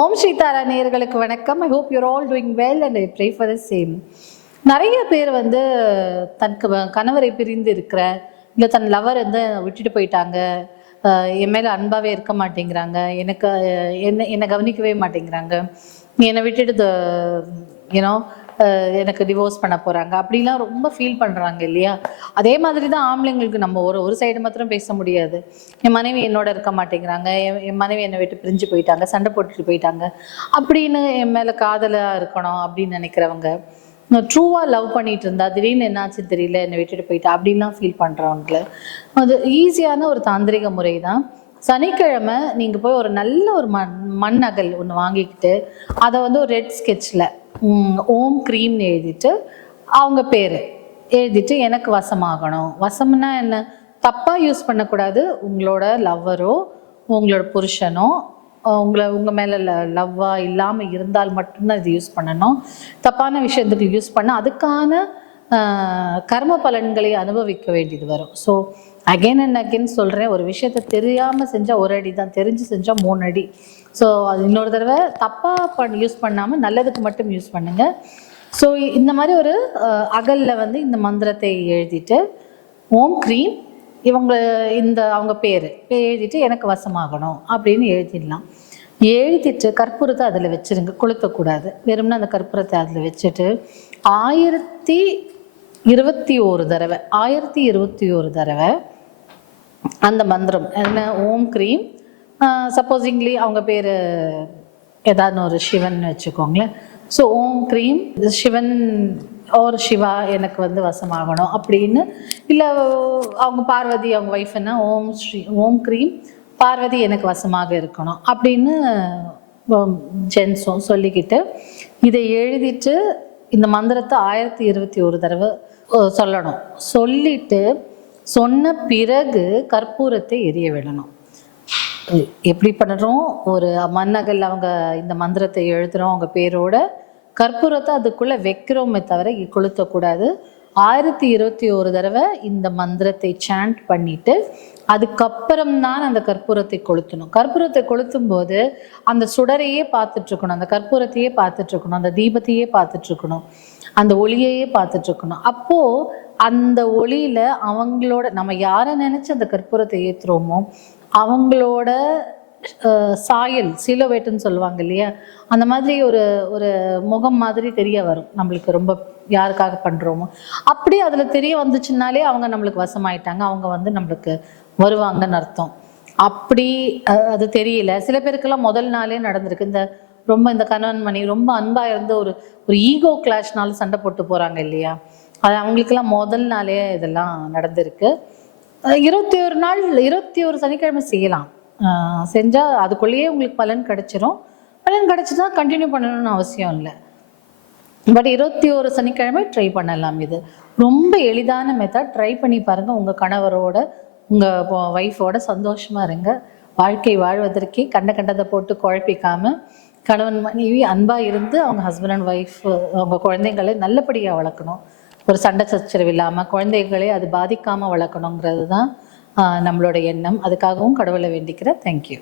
ஓம் ஸ்ரீ தாரா நேயர்களுக்கு வணக்கம். I hope you're all doing well and I pray for the same. நிறைய பேர் தனக்கு கணவரை பிரிந்து இருக்கிற, இல்லை தன் லவர் விட்டுட்டு போயிட்டாங்க, என் மேலே அன்பாகவே இருக்க மாட்டேங்கிறாங்க, என்னை கவனிக்கவே மாட்டேங்கிறாங்க, என்னை விட்டுட்டு ஏன்னோ எனக்கு டிவோர்ஸ் பண்ண போகிறாங்க அப்படிலாம் ரொம்ப ஃபீல் பண்ணுறாங்க இல்லையா? அதே மாதிரி தான் ஆம்பளைங்களுக்கு நம்ம ஒரு சைடு மாத்திரம் பேச முடியாது. என் மனைவி என்னோட இருக்க மாட்டேங்கிறாங்க, என் மனைவி என்னை விட்டு பிரிஞ்சு போயிட்டாங்க, சண்டை போட்டுட்டு போயிட்டாங்க அப்படின்னு என் மேலே காதலாக இருக்கணும் அப்படின்னு நினைக்கிறவங்க, ட்ரூவாக லவ் பண்ணிட்டு இருந்தா திடீர்னு என்னாச்சு தெரியல என்னை விட்டுட்டு போயிட்டா அப்படின்லாம் ஃபீல் பண்ணுறவங்கள அது ஈஸியான ஒரு தாந்திரிக முறை தான். சனிக்கிழமை நீங்கள் போய் ஒரு நல்ல ஒரு மண் அகல் ஒன்று வாங்கிக்கிட்டு அதை ஒரு ரெட் ஸ்கெட்சில் ஓம் க்ரீம்னு எழுதிட்டு அவங்க பேர் எழுதிட்டு எனக்கு வசமாகணும். வசம்னா என்ன? தப்பாக யூஸ் பண்ணக்கூடாது. உங்களோட லவ்வரோ உங்களோட புருஷனோ உங்கள் மேலே லவ்வாக இல்லாமல் இருந்தால் மட்டும்தான் இது யூஸ் பண்ணணும். தப்பான விஷயத்துக்கு யூஸ் பண்ண அதுக்கான கர்ம பலன்களை அனுபவிக்க வேண்டியது வரும். ஸோ அகெயின் அண்ட் அகெயின் சொல்கிறேன், ஒரு விஷயத்தை தெரியாமல் செஞ்சால் ஒரு அடி தான், தெரிஞ்சு செஞ்சால் 3 அடி. ஸோ அது இன்னொரு தடவை தப்பாக யூஸ் பண்ணாமல் நல்லதுக்கு மட்டும் யூஸ் பண்ணுங்கள். ஸோ இந்த மாதிரி ஒரு அகலில் இந்த மந்திரத்தை எழுதிட்டு ஓம் க்ரீம் அவங்க பேர் எழுதிட்டு எனக்கு வசமாகணும் அப்படின்னு எழுதிடலாம். எழுதிட்டு கற்பூரத்தை அதில் வச்சுருங்க, கொளுத்தக்கூடாது. வெறும்னா அந்த கற்பூரத்தை அதில் வச்சுட்டு 1021 தடவை அந்த மந்திரம் என்ன, ஓம் க்ரீம், சப்போஸிங்லி அவங்க பேர் ஏதாவது ஒரு சிவன் வச்சுக்கோங்களேன். ஸோ ஓம் க்ரீம் சிவன் ஒரு சிவா எனக்கு வசமாகணும் அப்படின்னு, இல்லை அவங்க பார்வதி அவங்க ஒய்ஃப்னா ஓம் க்ரீம் பார்வதி எனக்கு வசமாக இருக்கணும் அப்படின்னு ஜென்ஸும் சொல்லிக்கிட்டு இதை எழுதிட்டு இந்த மந்திரத்தை 1021 தடவை சொல்லணும். சொல்லிட்டு சொன்ன பிறகு கற்பூரத்தை எரிய விடணும். எப்படி பண்ணுறோம்? ஒரு மண்ணகல் அவங்க இந்த மந்திரத்தை எழுதுகிறோம், அவங்க பேரோட கற்பூரத்தை அதுக்குள்ளே வைக்கிறோமே தவிர கொளுத்தக்கூடாது. 1021 தடவை இந்த மந்திரத்தை சாண்ட் பண்ணிட்டு அதுக்கப்புறம் தான் அந்த கற்பூரத்தை கொளுத்தணும். கற்பூரத்தை கொளுத்தும் போது அந்த சுடரையே பார்த்துட்ருக்கணும், அந்த கற்பூரத்தையே பார்த்துட்ருக்கணும், அந்த தீபத்தையே பார்த்துட்ருக்கணும், அந்த ஒளியையே பார்த்துட்ருக்கணும். அப்போது அந்த ஒளியில் அவங்களோட நம்ம யாரை நினச்சி அந்த கற்பூரத்தை ஏற்றுறோமோ அவங்களோட சாயல் சிலுவேட்டுன்னு சொல்லுவாங்க இல்லையா, அந்த மாதிரி ஒரு முகம் மாதிரி தெரிய வரும் நம்மளுக்கு. ரொம்ப யாருக்காக பண்ணுறோமோ அப்படி அதில் தெரிய வந்துச்சுன்னாலே அவங்க நம்மளுக்கு வசமாயிட்டாங்க, அவங்க நம்மளுக்கு வருவாங்கன்னு அர்த்தம். அப்படி அது தெரியல. சில பேருக்கெல்லாம் முதல் நாளே நடந்திருக்கு. இந்த கணவன் மனைவி ரொம்ப அன்பாக இருந்து ஒரு ஈகோ கிளாஷ்னாலும் சண்டை போட்டு போகிறாங்க இல்லையா, அது அவங்களுக்கெல்லாம் முதல் நாளே இதெல்லாம் நடந்திருக்கு. 21 நாள் 21 சனிக்கிழமை செய்யலாம். செஞ்சால் அதுக்குள்ளேயே உங்களுக்கு பலன் கிடைச்சிரும். பலன் கிடைச்சிட்டா கண்டினியூ பண்ணணும்னு அவசியம் இல்லை. பட் 21 சனிக்கிழமை ட்ரை பண்ணலாம். இது ரொம்ப எளிதான மெத்தட். ட்ரை பண்ணி பாருங்கள். உங்கள் கணவரோட உங்கள் ஒய்ஃபோட சந்தோஷமாக இருங்க. வாழ்க்கை வாழ்வதற்கே கண்டதை போட்டு குழப்பிக்காமல் கணவன் மனைவி அன்பாக இருந்து அவங்க ஹஸ்பண்ட் அண்ட் ஒய்ஃப் அவங்க குழந்தைங்களை நல்லபடியாக வளர்க்கணும். ஒரு சண்டை சச்சரவு இல்லாமல் குழந்தைகளே அது பாதிக்காமல் வளர்க்கணுங்கிறது தான் நம்மளோட எண்ணம். அதுக்காகவும் கடவுளை வேண்டிக்கிறேன். தேங்க்யூ.